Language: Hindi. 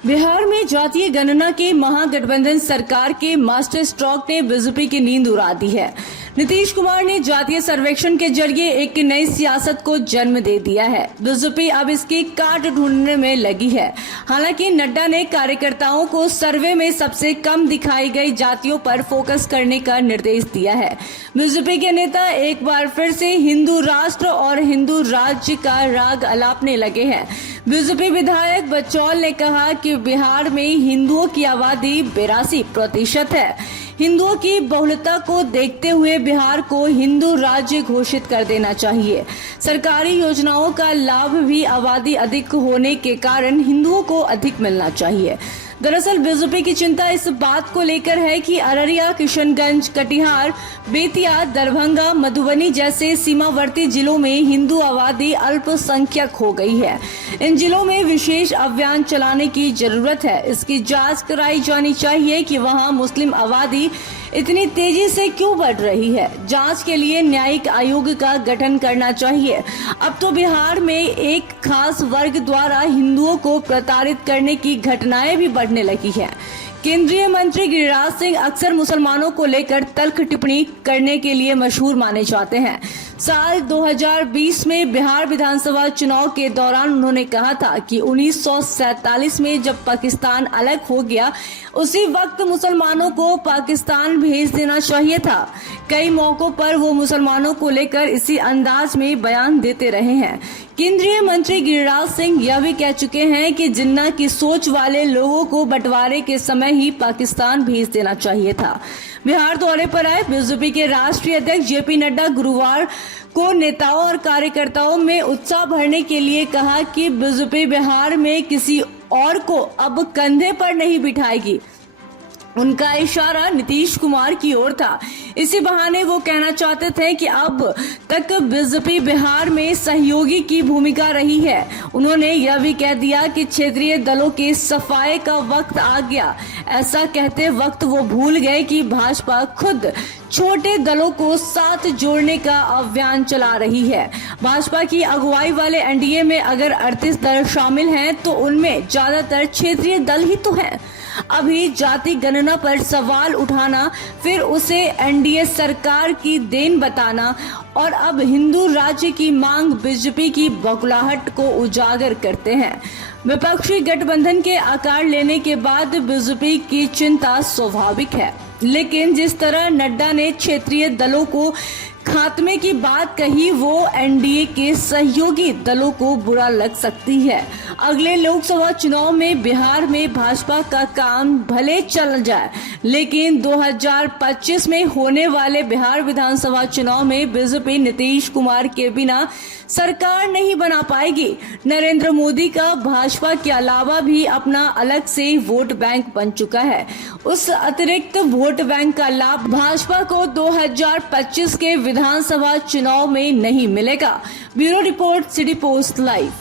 बिहार में जातीय गणना के महागठबंधन सरकार के मास्टर स्ट्रोक ने बीजेपी की नींद उड़ा दी है। नीतीश कुमार ने जातीय सर्वेक्षण के जरिए एक नई सियासत को जन्म दे दिया है। बीजेपी अब इसकी काट ढूंढने में लगी है। हालांकि नड्डा ने कार्यकर्ताओं को सर्वे में सबसे कम दिखाई गई जातियों पर फोकस करने का निर्देश दिया है। बीजेपी के नेता एक बार फिर से हिंदू राष्ट्र और हिंदू राज्य का राग अलापने लगे हैं। बीजेपी विधायक बचौल ने कहा कि बिहार में हिंदुओं की आबादी 82% है। हिंदुओं की बहुलता को देखते हुए बिहार को हिंदू राज्य घोषित कर देना चाहिए। सरकारी योजनाओं का लाभ भी आबादी अधिक होने के कारण हिंदुओं को अधिक मिलना चाहिए। दरअसल बीजेपी की चिंता इस बात को लेकर है कि अररिया, किशनगंज, कटिहार, बेतिया, दरभंगा, मधुबनी जैसे सीमावर्ती जिलों में हिंदू आबादी अल्पसंख्यक हो गई है। इन जिलों में विशेष अभियान चलाने की जरूरत है। इसकी जांच कराई जानी चाहिए कि वहां मुस्लिम आबादी इतनी तेजी से क्यों बढ़ रही है। जांच के लिए न्यायिक आयोग का गठन करना चाहिए। अब तो बिहार में एक खास वर्ग द्वारा हिंदुओं को प्रताड़ित करने की घटनाएं भी बढ़ने लगी है। केंद्रीय मंत्री गिरिराज सिंह अक्सर मुसलमानों को लेकर तल्ख टिप्पणी करने के लिए मशहूर माने जाते हैं। साल 2020 में बिहार विधानसभा चुनाव के दौरान उन्होंने कहा था कि 1947 में जब पाकिस्तान अलग हो गया, उसी वक्त मुसलमानों को पाकिस्तान भेज देना चाहिए था। कई मौकों पर वो मुसलमानों को लेकर इसी अंदाज में बयान देते रहे हैं। केंद्रीय मंत्री गिरिराज सिंह यह भी कह चुके हैं कि जिन्ना की सोच वाले लोगों को बंटवारे के समय ही पाकिस्तान भेज देना चाहिए था। बिहार दौरे पर आए बीजेपी के राष्ट्रीय अध्यक्ष जेपी नड्डा गुरुवार को नेताओं और कार्यकर्ताओं में उत्साह भरने के लिए कहा कि बीजेपी बिहार में किसी और को अब कंधे पर नहीं बिठाएगी। उनका इशारा नीतीश कुमार की ओर था। इसी बहाने वो कहना चाहते थे कि अब तक बीजेपी बिहार में सहयोगी की भूमिका रही है। उन्होंने यह भी कह दिया कि क्षेत्रीय दलों के सफाई का वक्त आ गया। ऐसा कहते वक्त वो भूल गए कि भाजपा खुद छोटे दलों को साथ जोड़ने का अभियान चला रही है। भाजपा की अगुवाई वाले एनडीए में अगर 38 दल शामिल हैं तो उनमें ज्यादातर क्षेत्रीय दल ही तो हैं। अभी जाति गणना पर सवाल उठाना, फिर उसे एनडीए सरकार की देन बताना और अब हिंदू राज्य की मांग बीजेपी की बौखलाहट को उजागर करते हैं। विपक्षी गठबंधन के आकार लेने के बाद बीजेपी की चिंता स्वाभाविक है, लेकिन जिस तरह नड्डा ने क्षेत्रीय दलों को खात्मे की बात कही, वो एनडीए के सहयोगी दलों को बुरा लग सकती है। अगले लोकसभा चुनाव में बिहार में भाजपा का काम भले चल जाए, लेकिन 2025 में होने वाले बिहार विधानसभा चुनाव में बीजेपी नीतीश कुमार के बिना सरकार नहीं बना पाएगी। नरेंद्र मोदी का भाजपा के अलावा भी अपना अलग से वोट बैंक बन चुका है। उस अतिरिक्त वोट बैंक का लाभ भाजपा को 2025 के विधानसभा चुनाव में नहीं मिलेगा। Bureau report, city post live.